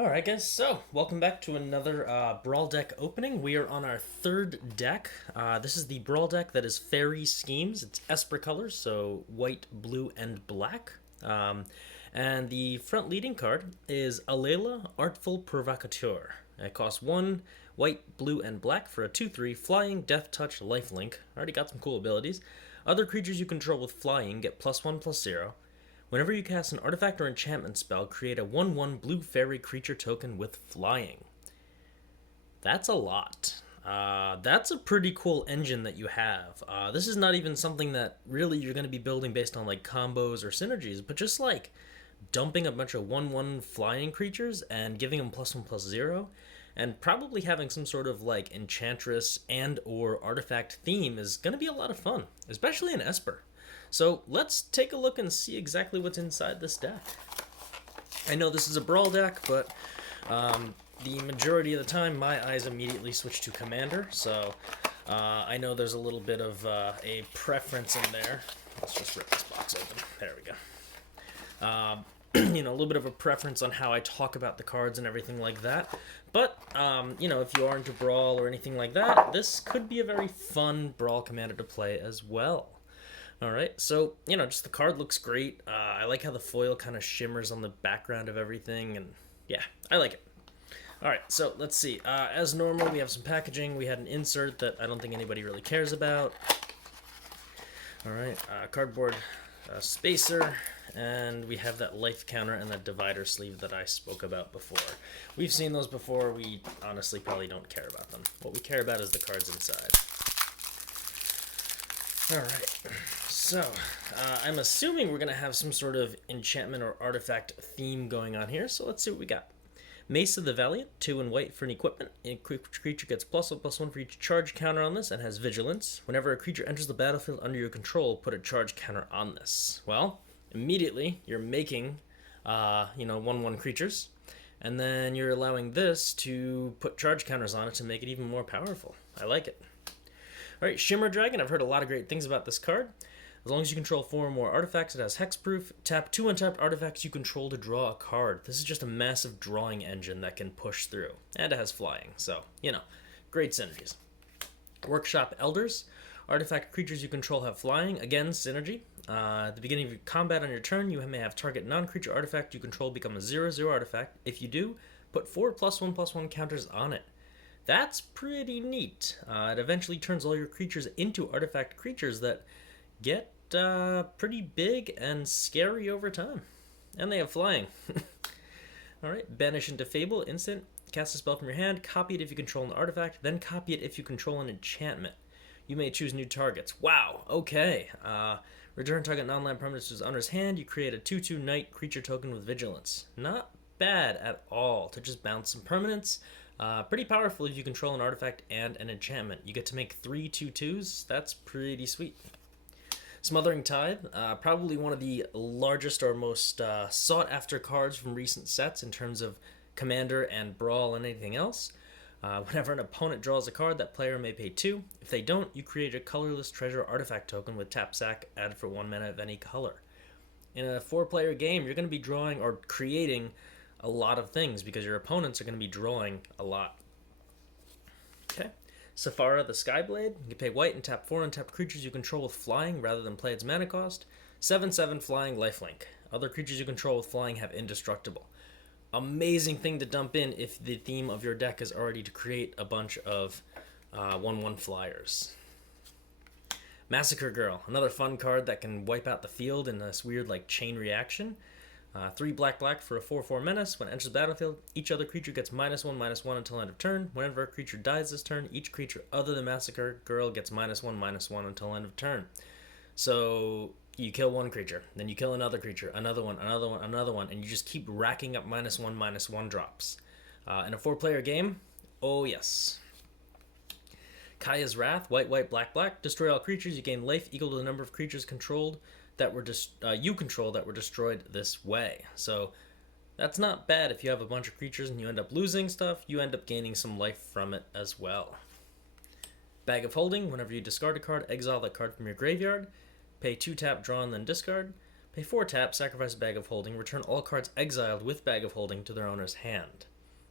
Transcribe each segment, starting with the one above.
Alright guys, so welcome back to another Brawl deck opening. We are on our third deck. This is the Brawl deck that is Fairy Schemes. It's Esper colors, so white, blue, and black. And the front leading card is Alela, Artful Provocateur. It costs 1 white, blue, and black for a 2/3 flying, death touch, lifelink. Already got some cool abilities. Other creatures you control with flying get +1/+0. Whenever you cast an artifact or enchantment spell, create a 1/1 blue fairy creature token with flying. That's a lot. That's a pretty cool engine that you have. This is not even something that really you're going to be building based on like combos or synergies, but just like dumping a bunch of 1/1 flying creatures and giving them +1/+0, and probably having some sort of like enchantress and or artifact theme is going to be a lot of fun, especially in Esper. So let's take a look and see exactly what's inside this deck. I know this is a Brawl deck, but the majority of the time my eyes immediately switch to Commander, so I know there's a little bit of a preference in there. Let's just rip this box open. There we go. You know, a little bit of a preference on how I talk about the cards and everything like that. But, you know, if you are into Brawl or anything like that, this could be a very fun Brawl Commander to play as well. Alright, so, you know, just the card looks great. I like how the foil kind of shimmers on the background of everything, and yeah, I like it. Alright, so let's see. As normal, we have some packaging. We had an insert that I don't think anybody really cares about. Alright, cardboard spacer, and we have that life counter and that divider sleeve that I spoke about before. We've seen those before. We honestly probably don't care about them. What we care about is the cards inside. Alright, so I'm assuming we're going to have some sort of enchantment or artifact theme going on here, so let's see what we got. Mace of the Valiant, 2 in white for an equipment. A creature gets +1/+1 for each charge counter on this and has vigilance. Whenever a creature enters the battlefield under your control, put a charge counter on this. Well, immediately you're making, you know, 1/1 creatures, and then you're allowing this to put charge counters on it to make it even more powerful. I like it. Alright, Shimmer Dragon. I've heard a lot of great things about this card. As long as you control 4 or more artifacts, it has hexproof. Tap 2 untapped artifacts you control to draw a card. This is just a massive drawing engine that can push through. And it has flying, so, you know, great synergies. Workshop Elders. Artifact creatures you control have flying. Again, synergy. At the beginning of your combat on your turn, you may have target non-creature artifact you control become a 0/0 artifact. If you do, put 4 +1/+1 counters on it. That's pretty neat. It eventually turns all your creatures into artifact creatures that get pretty big and scary over time. And they have flying. Alright, Banish into Fable, instant. Cast a spell from your hand, copy it if you control an artifact, then copy it if you control an enchantment. You may choose new targets. Wow, okay. Return target non-land permanent to his owner's hand. You create a 2/2 knight creature token with vigilance. Not bad at all to just bounce some permanents. Pretty powerful if you control an artifact and an enchantment. You get to make 3 2/2s. That's pretty sweet. Smothering Tide, probably one of the largest or most sought-after cards from recent sets in terms of Commander and Brawl and anything else. Whenever an opponent draws a card, that player may pay 2. If they don't, you create a colorless treasure artifact token with tap sack added for 1 mana of any color. In a 4-player game, you're going to be drawing or creating a lot of things because your opponents are going to be drawing a lot. Okay. Safara the Skyblade. You pay white and tap 4 untapped creatures you control with flying rather than play its mana cost. 7/7 flying lifelink. Other creatures you control with flying have indestructible. Amazing thing to dump in if the theme of your deck is already to create a bunch of 1/1 flyers. Massacre Girl. Another fun card that can wipe out the field in this weird like chain reaction. 3 black for a 4/4 menace. When it enters the battlefield, each other creature gets -1/-1 until end of turn. Whenever a creature dies this turn, each creature other than Massacre Girl gets -1/-1 until end of turn. So you kill one creature, then you kill another creature, another one, and you just keep racking up -1/-1 drops. In a 4-player game, oh yes. Kaya's Wrath, white, black. Destroy all creatures. You gain life equal to the number of creatures controlled that were you control that were destroyed this way. So that's not bad. If you have a bunch of creatures and you end up losing stuff, you end up gaining some life from it as well. Bag of Holding. Whenever you discard a card, exile that card from your graveyard. Pay 2 tap, draw, and then discard. Pay 4 tap, sacrifice Bag of Holding, return all cards exiled with Bag of Holding to their owner's hand.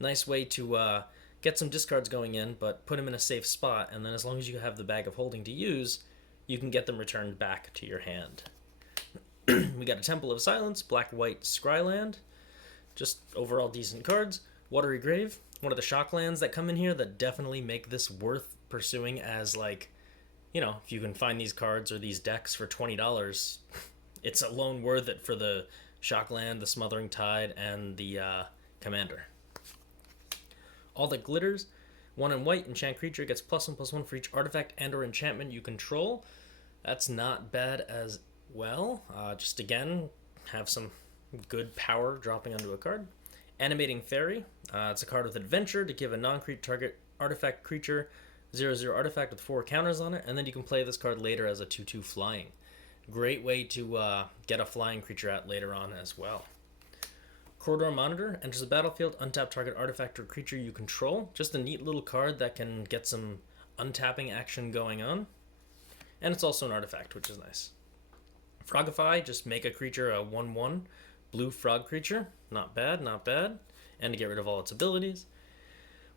Nice way to get some discards going in, but put them in a safe spot, and then as long as you have the Bag of Holding to use, you can get them returned back to your hand. We got a Temple of Silence, black-white Scryland, just overall decent cards. Watery Grave, one of the shock lands that come in here that definitely make this worth pursuing as, like, you know, if you can find these cards or these decks for $20, it's alone worth it for the shock land, the Smothering Tide, and the Commander. All That Glitters, 1 in white, enchant creature gets +1/+1 for each artifact and or enchantment you control. That's not bad as well. Just again, have some good power dropping onto a card. Animating Faerie, it's a card with adventure to give a non-creature target artifact creature 0/0 artifact with 4 counters on it, and then you can play this card later as a 2/2 flying. Great way to get a flying creature out later on as well. Corridor Monitor, enters the battlefield, untap target artifact or creature you control. Just a neat little card that can get some untapping action going on. And it's also an artifact, which is nice. Frogify, just make a creature a 1/1 blue frog creature. Not bad, not bad. And to get rid of all its abilities.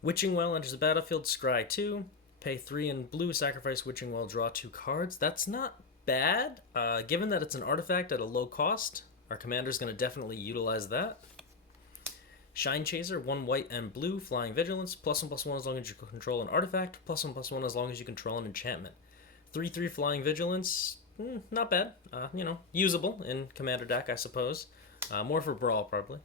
Witching Well, enters the battlefield, scry 2. Pay 3 in blue, sacrifice Witching Well, draw 2 cards. That's not bad. Given that it's an artifact at a low cost, our commander's going to definitely utilize that. Shine Chaser, 1 white and blue, flying vigilance, +1/+1 as long as you control an artifact, +1/+1 as long as you control an enchantment. 3/3 flying vigilance, not bad. Usable in commander deck, I suppose. More for Brawl, probably.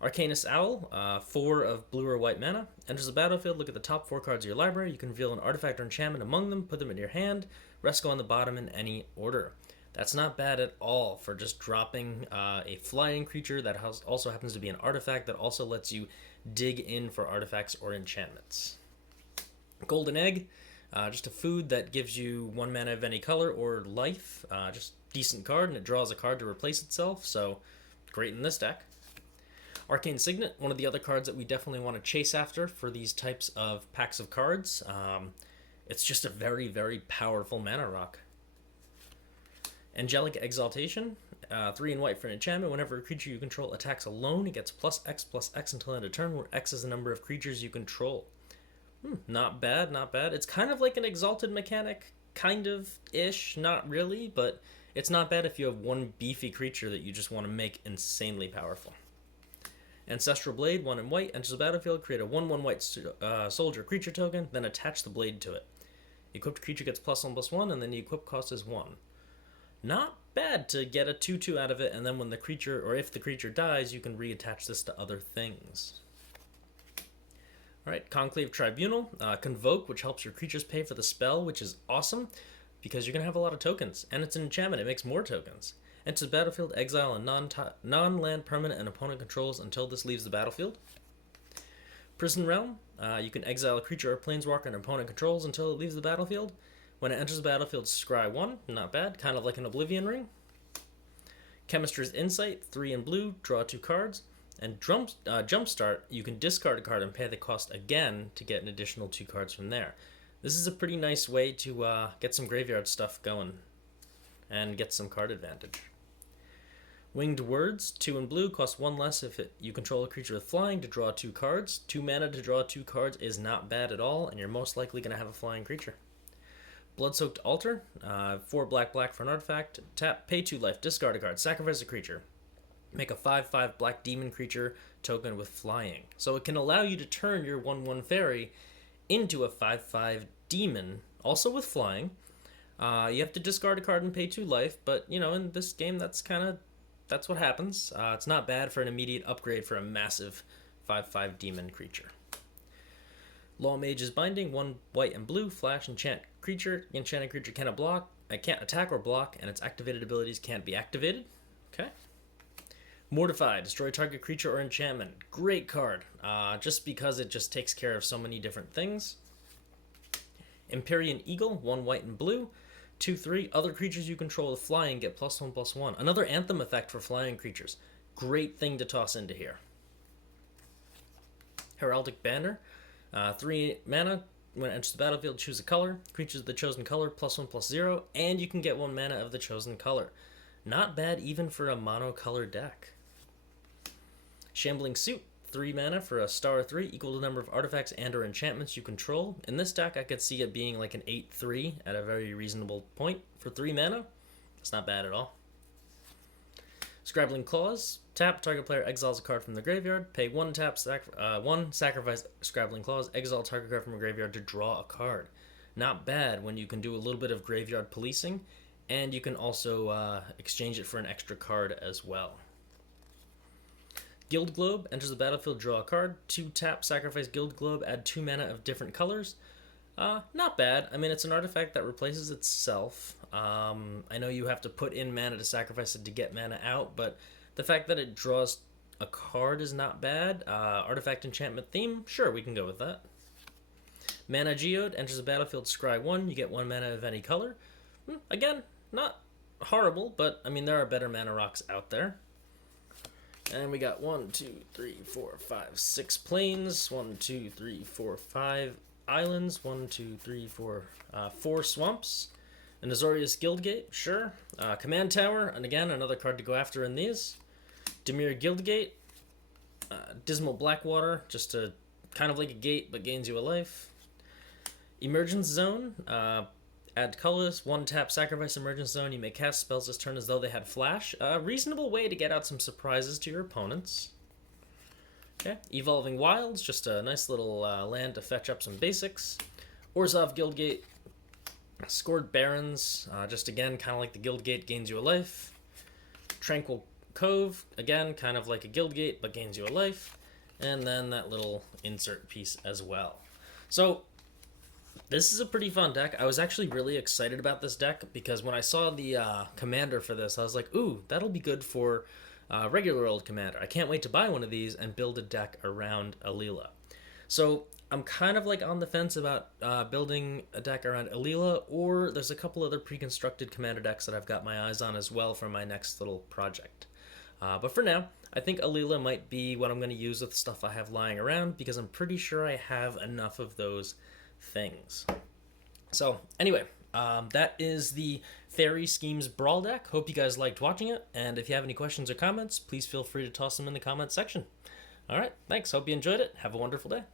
Arcanist Owl, 4 of blue or white mana, enters the battlefield, look at the top 4 cards of your library, you can reveal an artifact or enchantment among them, put them in your hand, rest go on the bottom in any order. That's not bad at all for just dropping a flying creature that also happens to be an artifact that also lets you dig in for artifacts or enchantments. Golden Egg, just a food that gives you 1 mana of any color or life. Just decent card, and it draws a card to replace itself, so great in this deck. Arcane Signet, one of the other cards that we definitely want to chase after for these types of packs of cards. It's just a very, very powerful mana rock. Angelic Exaltation, 3 in white for an enchantment. Whenever a creature you control attacks alone, it gets +X/+X until end of turn, where X is the number of creatures you control. Not bad, not bad. It's kind of like an Exalted mechanic, kind of-ish, not really, but it's not bad if you have one beefy creature that you just want to make insanely powerful. Ancestral Blade, 1 in white, enters the battlefield, create a 1/1 white soldier creature token, then attach the blade to it. Equipped creature gets +1/+1, and then the equip cost is 1. Not bad to get a 2/2 out of it, and then when the creature, or if the creature dies, you can reattach this to other things. Alright, Conclave Tribunal, Convoke, which helps your creatures pay for the spell, which is awesome, because you're going to have a lot of tokens, and it's an enchantment, it makes more tokens. Enter the battlefield, exile a non-land permanent and opponent controls until this leaves the battlefield. Prison Realm, you can exile a creature or planeswalker and opponent controls until it leaves the battlefield. When it enters the battlefield, scry 1, not bad, kind of like an Oblivion Ring. Chemistry's Insight, 3 in blue, draw 2 cards. And Jumpstart, you can discard a card and pay the cost again to get an additional 2 cards from there. This is a pretty nice way to get some graveyard stuff going and get some card advantage. Winged Words, 2 in blue, cost 1 less if you control a creature with flying to draw 2 cards. 2 mana to draw 2 cards is not bad at all, and you're most likely going to have a flying creature. Bloodsoaked Altar, 4 black for an artifact. Tap, pay 2 life, discard a card, sacrifice a creature. Make a 5/5 black demon creature token with flying. So it can allow you to turn your 1/1 fairy into a 5/5 demon, also with flying. You have to discard a card and pay 2 life, but in this game that's what happens. It's not bad for an immediate upgrade for a massive 5/5 demon creature. Law Mage's Binding, 1 white and blue, flash, enchant creature. Enchanted creature can't attack or block, and its activated abilities can't be activated. Okay. Mortify, destroy target creature or enchantment. Great card, just because it just takes care of so many different things. Empyrean Eagle, 1 white and blue, 2/3. Other creatures you control with flying get +1/+1. Another Anthem effect for flying creatures. Great thing to toss into here. Heraldic Banner, 3 mana. When it enters the battlefield, choose a color. Creatures of the chosen color, +1/+0, and you can get 1 mana of the chosen color. Not bad even for a monocolor deck. Shambling Suit, 3 mana for a star 3, equal to the number of artifacts and or enchantments you control. In this deck, I could see it being like an 8-3 at a very reasonable point for 3 mana. It's not bad at all. Scrabbling Claws, tap, target player exiles a card from the graveyard, pay 1 tap, sacrifice Scrabbling Claws, exile target card from a graveyard to draw a card. Not bad when you can do a little bit of graveyard policing, and you can also exchange it for an extra card as well. Guild Globe, enters the battlefield, draw a card, 2 tap, sacrifice Guild Globe, add 2 mana of different colors. Not bad. I mean, it's an artifact that replaces itself. I know you have to put in mana to sacrifice it to get mana out, but the fact that it draws a card is not bad. Artifact enchantment theme, sure, we can go with that. Mana Geode, enters the battlefield, scry 1, you get 1 mana of any color. Again, not horrible, but I mean, there are better mana rocks out there. And we got 1, 2, 3, 4, 5, 6 plains, 1, 2, 3, 4, 5 islands, 1, 2, 3, 4, 4 swamps, an Azorius Guildgate, sure. Command Tower, and again, another card to go after in these. Dimir Guildgate, Dismal Blackwater, just a kind of like a gate, but gains you a life. Emergence Zone, add colorless, 1 tap, sacrifice Emergence Zone. You may cast spells this turn as though they had flash. A reasonable way to get out some surprises to your opponents. Okay, Evolving Wilds, just a nice little land to fetch up some basics. Orzhov Guildgate, Scored Barrens, just again, kind of like the Guildgate, gains you a life. Tranquil Cove, again, kind of like a Guildgate, but gains you a life. And then that little insert piece as well. So, this is a pretty fun deck. I was actually really excited about this deck because when I saw the commander for this, I was like, ooh, that'll be good for regular old commander. I can't wait to buy one of these and build a deck around Alela. So I'm kind of like on the fence about building a deck around Alela, or there's a couple other pre-constructed commander decks that I've got my eyes on as well for my next little project. But for now, I think Alela might be what I'm going to use with stuff I have lying around because I'm pretty sure I have enough of those things. So anyway, that is the Faerie Schemes Brawl deck. Hope you guys liked watching it, and if you have any questions or comments, please feel free to toss them in the comments section. Alright, thanks. Hope you enjoyed it. Have a wonderful day.